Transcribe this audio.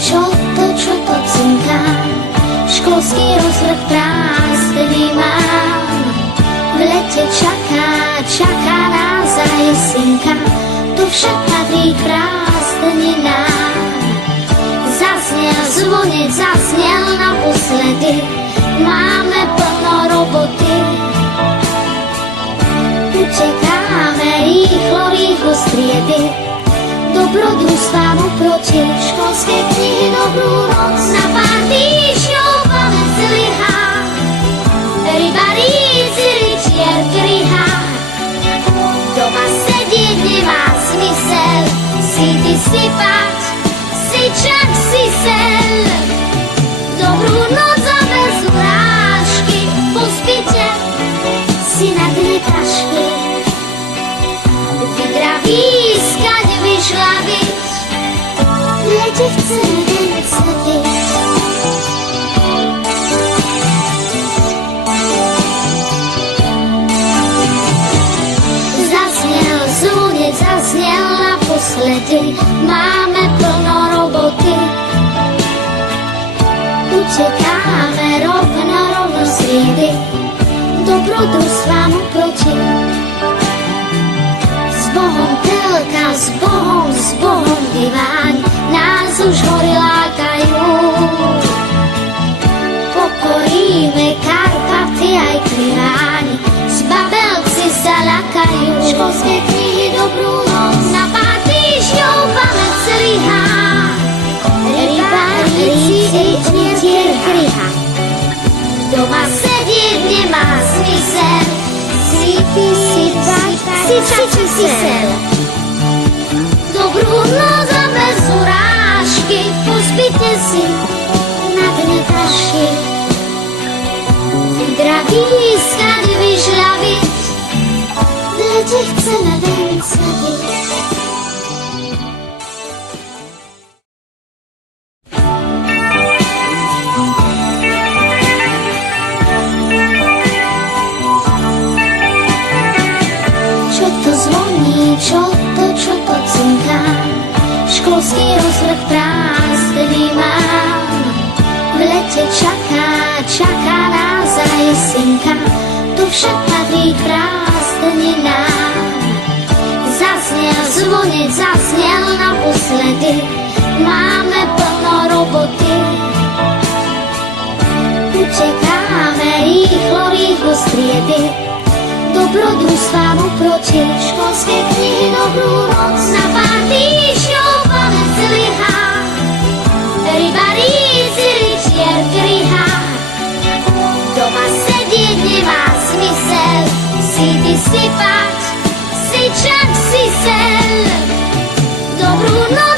čo to cinká. Školský rozvrh prázdny mám. V lete čaká nás aj jesenka. To však patrí k prázdninám. Zaznel zvonec, zaznel naposledy. Máme plno roboty. Utekáme rýchlo z triedy. Dobrodružstvám oproti. Školské knihy, dobrú noc. Na pár týždňov palec zlyhá. Rybaríci, rytier kryhá. Doma sedieť nemá zmysel. Si ty spať, si čak, si sel. Dobrú noc a bez urážky. Pospite si na dne tašky. Vydravískať, vyžlaviť. V lete chce deň sedieť. Zaznel zvonec, zaznel naposledy. Máme plno roboty. Utekáme rovno z riedy. Dobrodružstvám oproti. S Bohom telka, s Bohom diváň. Nás už hory lákajú. Pokoríme Karpaty aj Kriváň. Zbabelci sa ľakajú. Školské knihy, dobrú noc. Na pár týždňov palec zlyhá. Rybárici, rytier kryhá. Doma sedieť nemá zmysel. Si ty si sel. Dobrú noc a bez urážky. Pospite si na dne tašky. Vydravískať, vyžľaviť. V lete chceme deň sedieť. Čo to cinká. Školský rozvrh prázdny mám. V lete čaká nás aj jesenka. To však patrí k prázdninám. Zaznel zvonec, zaznel naposledy. Máme plno roboty. Utekáme rýchlo z triedy. Dobrodružstvám oproti. Školské knihy, dobrú noc. Na pár týždňov palec zlyhá. Rybaríci, rytier kryhá. Doma sedieť nemá zmysel. Si ty spať, si čak, si sel. Dobrú noc.